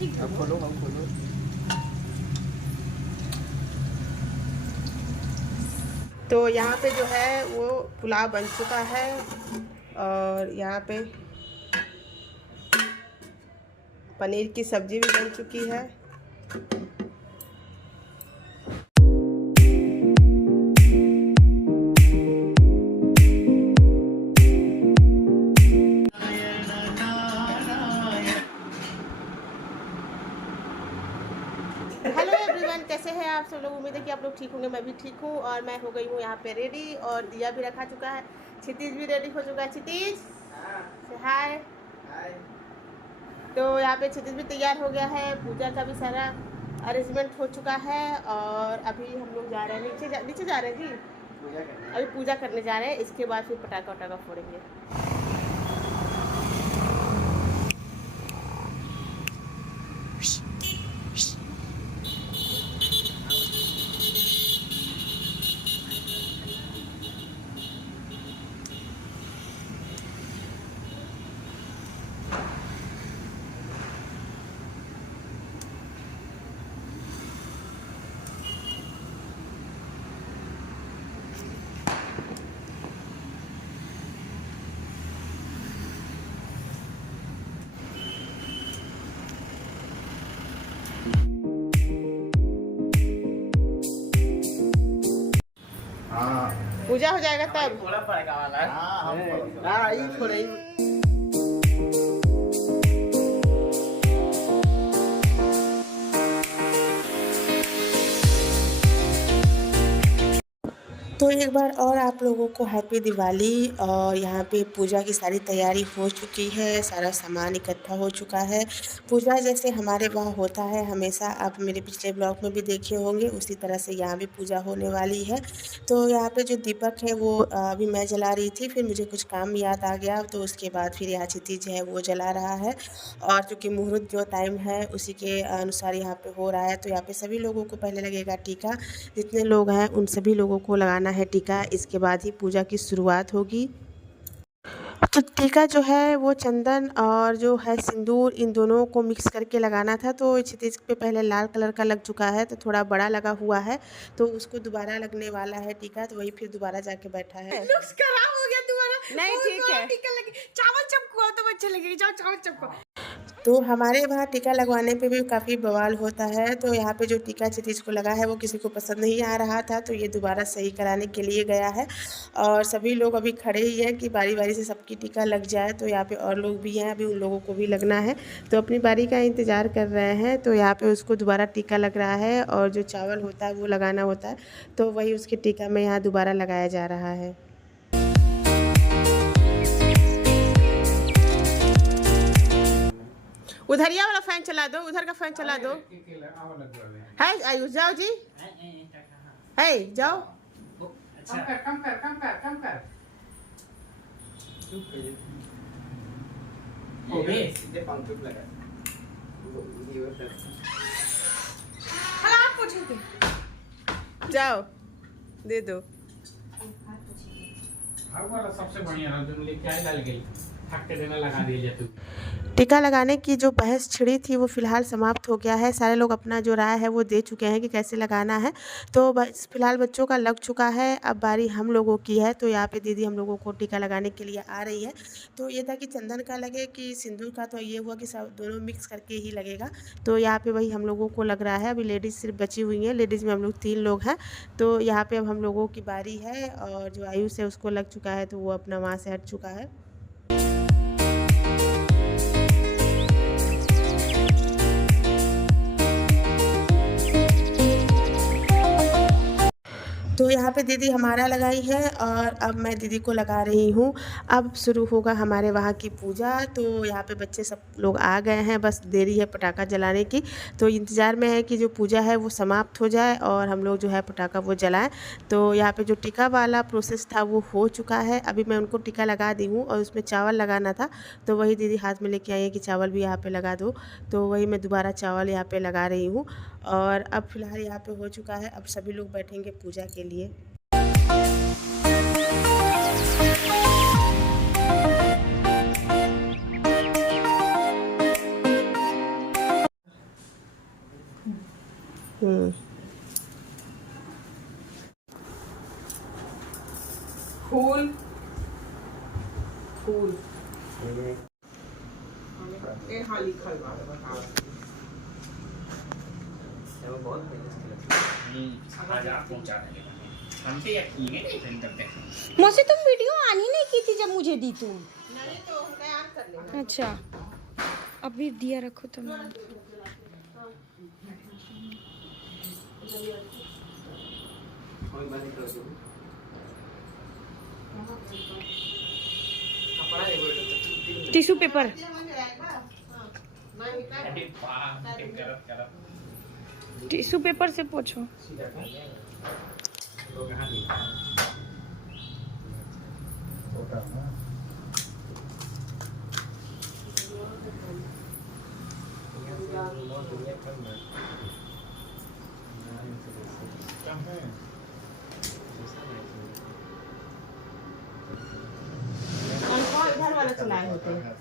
अब खोलो अब खोलो। तो यहाँ पे जो है वो पुलाव बन चुका है और यहाँ पे पनीर की सब्जी भी बन चुकी है। हेलो एवरीवन, कैसे हैं आप सब लोग। उम्मीद है कि आप लोग ठीक होंगे। मैं भी ठीक हूँ और मैं हो गई हूँ यहाँ पे रेडी और दिया भी रखा चुका है। क्षितिज भी रेडी हो चुका है। क्षितिज हाय। तो यहाँ पे क्षितिज भी तैयार हो गया है। पूजा का भी सारा अरेंजमेंट हो चुका है और अभी हम लोग जा रहे हैं नीचे जा रहे हैं जी। अभी पूजा करने जा रहे हैं, इसके बाद फिर पटाखा वटाखा फोड़ेंगे। पूजा हो जाएगा तब थोड़ा पड़ेगा वाला। हाँ ये थोड़ा ही। तो एक बार और आप लोगों को हैप्पी दिवाली। और यहाँ पे पूजा की सारी तैयारी हो चुकी है, सारा सामान इकट्ठा हो चुका है। पूजा जैसे हमारे वहाँ होता है हमेशा, आप मेरे पिछले ब्लॉग में भी देखे होंगे, उसी तरह से यहाँ भी पूजा होने वाली है। तो यहाँ पे जो दीपक है वो अभी मैं जला रही थी, फिर मुझे कुछ काम याद आ गया तो उसके बाद फिर यहाँ क्षितिज है वो जला रहा है। और चूँकि मुहूर्त जो टाइम है उसी के अनुसार यहाँ पे हो रहा है। तो यहाँ पे सभी लोगों को पहले लगेगा टीका, जितने लोग हैं उन सभी लोगों को लगाना है टीका, इसके बाद ही पूजा की शुरुआत होगी। तो टीका जो है वो चंदन और जो है सिंदूर इन दोनों को मिक्स करके लगाना था। तो क्षितिज पे पहले लाल कलर का लग चुका है तो थोड़ा बड़ा लगा हुआ है, तो उसको दोबारा लगने वाला है टीका, तो वही फिर दोबारा जाके बैठा है। लुक्स खराब हो गया तुम्हारा। नहीं ठीक है, टीका लगे चावल चपको तो अच्छा लगेगा। जाओ चावल चपको। तो हमारे वहाँ टीका लगवाने पे भी काफ़ी बवाल होता है। तो यहाँ पे जो टीका क्षितिज को लगा है वो किसी को पसंद नहीं आ रहा था, तो ये दोबारा सही कराने के लिए गया है। और सभी लोग अभी खड़े ही हैं कि बारी बारी से सबकी टीका लग जाए। तो यहाँ पे और लोग भी हैं, अभी उन लोगों को भी लगना है, तो अपनी बारी का इंतज़ार कर रहे हैं। तो यहाँ पे उसको दोबारा टीका लग रहा है और जो चावल होता है वो लगाना होता है, तो वही उसके टीका में यहाँ दोबारा लगाया जा रहा है। उधरिया वाला फैन चला दो, उधर का फैन चला दो। है आयुष जाओ जी, है जाओ। कम कर। सीधे पंख लगा। आप पूछोगे जाओ दे दो। वाला सबसे बढ़िया जो लेके आए डाल गई, थक के देना लगा दिए जाते। टीका लगाने की जो बहस छिड़ी थी वो फ़िलहाल समाप्त हो गया है। सारे लोग अपना जो राय है वो दे चुके हैं कि कैसे लगाना है। तो बस फ़िलहाल बच्चों का लग चुका है, अब बारी हम लोगों की है। तो यहाँ पे दीदी हम लोगों को टीका लगाने के लिए आ रही है। तो ये था कि चंदन का लगे कि सिंदूर का, तो ये हुआ कि सब दोनों मिक्स करके ही लगेगा। तो यहाँ पे वही हम लोगों को लग रहा है। अभी लेडीज़ सिर्फ बची हुई हैं, लेडीज़ में हम लोग 3 लोग हैं। तो यहाँ पर अब हम लोगों की बारी है और जो आयुष है उसको लग चुका है, तो वो अपना वहाँ से हट चुका है। तो यहाँ पे दीदी हमारा लगाई है और अब मैं दीदी को लगा रही हूँ। अब शुरू होगा हमारे वहाँ की पूजा। तो यहाँ पे बच्चे सब लोग आ गए हैं, बस देरी है पटाखा जलाने की। तो इंतज़ार में है कि जो पूजा है वो समाप्त हो जाए और हम लोग जो है पटाखा वो जलाएं। तो यहाँ पे जो टीका वाला प्रोसेस था वो हो चुका है। अभी मैं उनको टीका लगा दी हूँ और उसमें चावल लगाना था, तो वही दीदी हाथ में लेके आई है कि चावल भी यहाँ पे लगा दो। तो वही मैं दोबारा चावल यहाँ पे लगा रही हूँ। और अब फ़िलहाल यहाँ पे हो चुका है, अब सभी लोग बैठेंगे पूजा के लिए। फूल फूल ए हाँ लिखल बा हजार पहुंचा देंगे हमसे यकीन है नहीं फिल्म करते हैं। मुझसे तुम वीडियो ऑन ही नहीं की थी जब मुझे दी तुम। नहीं तो मैं ऑन कर लेना। अच्छा अभी दिया रखो तुम। टिश्यू पेपर अरे वाह करत टिश्यू पेपर से पोछो। तो कहां दी इधर वाला चलाए होते हैं।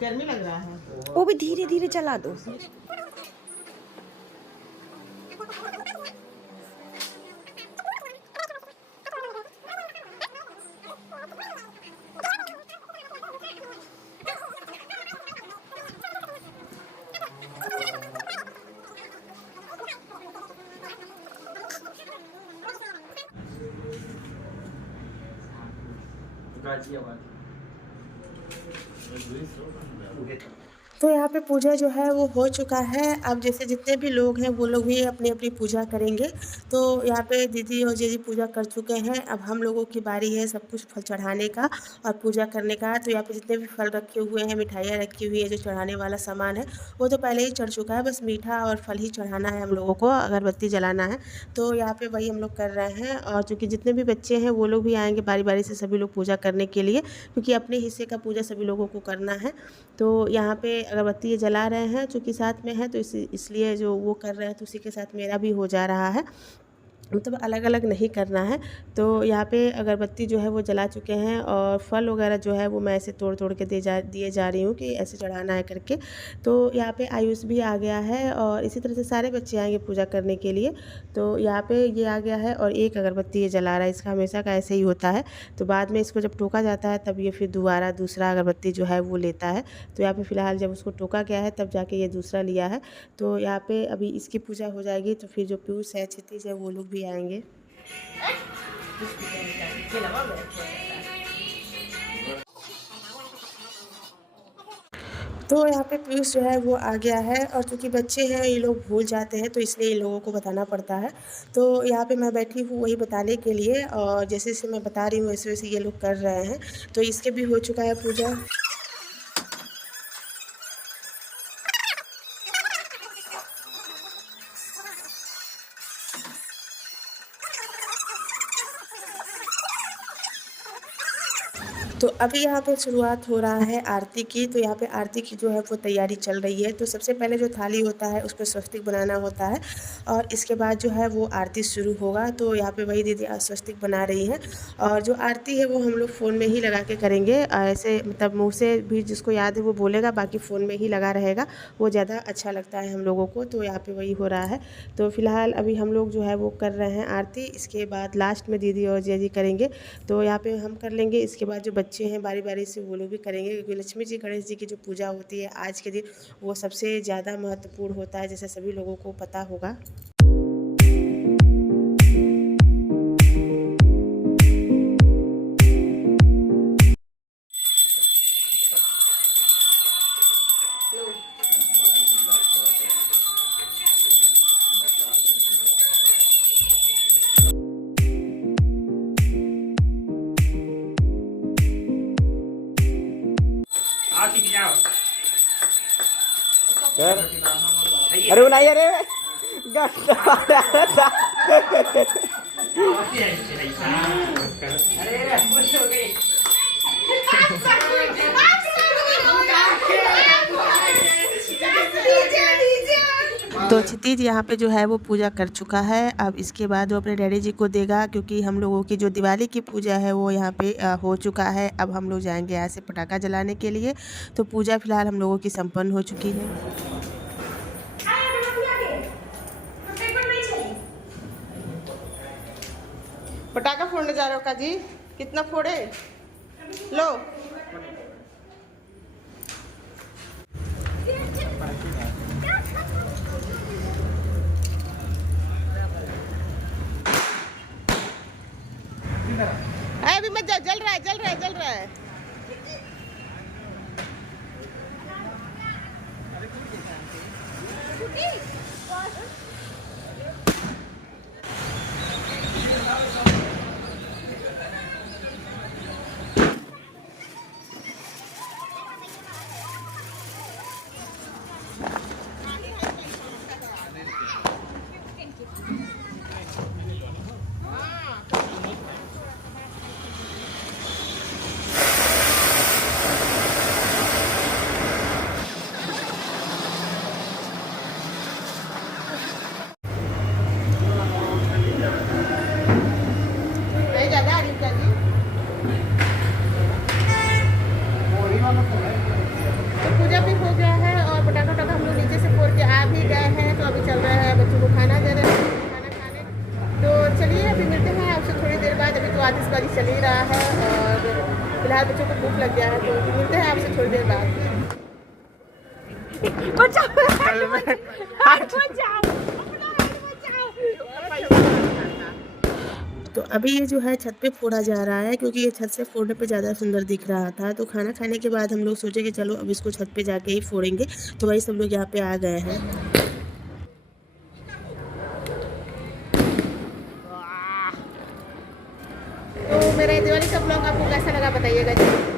गर्मी लग रहा है। वो भी धीरे धीरे चला दो। तो यहाँ पे पूजा जो है वो हो चुका है। अब जैसे जितने भी लोग हैं वो लोग भी अपनी अपनी पूजा करेंगे। तो यहाँ पे दीदी और जीजी पूजा कर चुके हैं। अब हम लोगों की बारी है सब कुछ फल चढ़ाने का और पूजा करने का। तो यहाँ पे जितने भी फल रखे हुए हैं, मिठाइयाँ रखी हुई है, जो चढ़ाने वाला सामान है वो तो पहले ही चढ़ चुका है। बस मीठा और फल ही चढ़ाना है हम लोगों को, अगरबत्ती जलाना है। तो यहाँ पे वही हम लोग कर रहे हैं। और चूँकि जितने भी बच्चे हैं वो लोग भी आएँगे बारी बारी से सभी लोग पूजा करने के लिए, क्योंकि अपने हिस्से का पूजा सभी लोगों को करना है। तो यहाँ पे अगरबत्ती ये जला रहे हैं, चूँकि साथ में है तो इसलिए जो वो कर रहे हैं तो उसी के साथ मेरा भी हो जा रहा है, मतलब अलग अलग नहीं करना है। तो यहाँ पे अगरबत्ती जो है वो जला चुके हैं और फल वगैरह जो है वो मैं ऐसे तोड़ तोड़ के दिए जा रही हूँ कि ऐसे चढ़ाना है करके। तो यहाँ पे आयुष भी आ गया है और इसी तरह से सारे बच्चे आएंगे पूजा करने के लिए। तो यहाँ पे ये आ गया है और एक अगरबत्ती ये जला रहा है। इसका हमेशा का ऐसे ही होता है। तो बाद में इसको जब टोका जाता है तब ये फिर दोबारा दूसरा अगरबत्ती जो है वो लेता है। तो यहाँ पे फ़िलहाल जब उसको टोका गया है तब जाके ये दूसरा लिया है। तो यहाँ पे अभी इसकी पूजा हो जाएगी तो फिर जो पीयूष है, क्षितिज है, वो लोग भी आएंगे। तो यहाँ पे पीयूष जो है वो आ गया है और चूँकि बच्चे हैं ये लोग भूल जाते हैं तो इसलिए इन लोगों को बताना पड़ता है। तो यहाँ पे मैं बैठी हूँ वही बताने के लिए और जैसे जैसे मैं बता रही हूँ वैसे वैसे ये लोग कर रहे हैं। तो इसके भी हो चुका है पूजा। तो अभी यहाँ पे शुरुआत हो रहा है आरती की। तो यहाँ पे आरती की जो है वो तैयारी चल रही है। तो सबसे पहले जो थाली होता है उस पर स्वस्तिक बनाना होता है और इसके बाद जो है वो आरती शुरू होगा। तो यहाँ पे वही दीदी स्वस्तिक बना रही हैं और जो आरती है वो हम लोग फ़ोन में ही लगा के करेंगे। ऐसे मतलब मुँह से भी जिसको याद है वो बोलेगा, बाकी फ़ोन में ही लगा रहेगा, वो ज़्यादा अच्छा लगता है हम लोगों को। तो यहाँ पर वही हो रहा है। तो फ़िलहाल अभी हम लोग जो है वो कर रहे हैं आरती। इसके बाद लास्ट में दीदी और जीजी करेंगे। तो यहाँ पर हम कर लेंगे। इसके बाद जो बच्चे हैं बारी बारी से वो लोग भी करेंगे, क्योंकि लक्ष्मी जी गणेश जी की जो पूजा होती है आज के दिन वो सबसे ज़्यादा महत्वपूर्ण होता है, जैसे सभी लोगों को पता होगा। जाओ अरे बनाइए अरे तो क्षितिज यहाँ पे जो है वो पूजा कर चुका है। अब इसके बाद वो अपने डैडी जी को देगा, क्योंकि हम लोगों की जो दिवाली की पूजा है वो यहाँ पे हो चुका है। अब हम लोग जाएंगे यहाँ से पटाखा जलाने के लिए। तो पूजा फ़िलहाल हम लोगों की संपन्न हो चुकी है। पटाखा फोड़ने जा रहे हो काजी? कितना फोड़े? लो। अभी मत जाओ, जल रहा है, जल रहा है, जल रहा है। पूजा भी हो गया है और पटाखा वटाखा हम लोग नीचे से फोड़ के आ भी गए हैं। तो अभी चल रहा है बच्चों को खाना दे रहे हैं, खाना खाने। तो चलिए अभी मिलते हैं आपसे थोड़ी देर बाद। अभी तो आतिशबाजी चल ही रहा है और फिलहाल बच्चों को भूख लग गया है, तो मिलते हैं आपसे थोड़ी देर बाद। बचाओ तो अभी ये जो है छत पे फोड़ा जा रहा है, क्योंकि ये छत से फोड़ने पे ज़्यादा सुंदर दिख रहा था। तो खाना खाने के बाद हम लोग सोचे कि चलो अब इसको छत पे जाके ही फोड़ेंगे। तो वही सब लोग यहाँ पे आ गए हैं। तो मेरा दिवाली का ब्लॉग आपको कैसा लगा बताइएगा जी।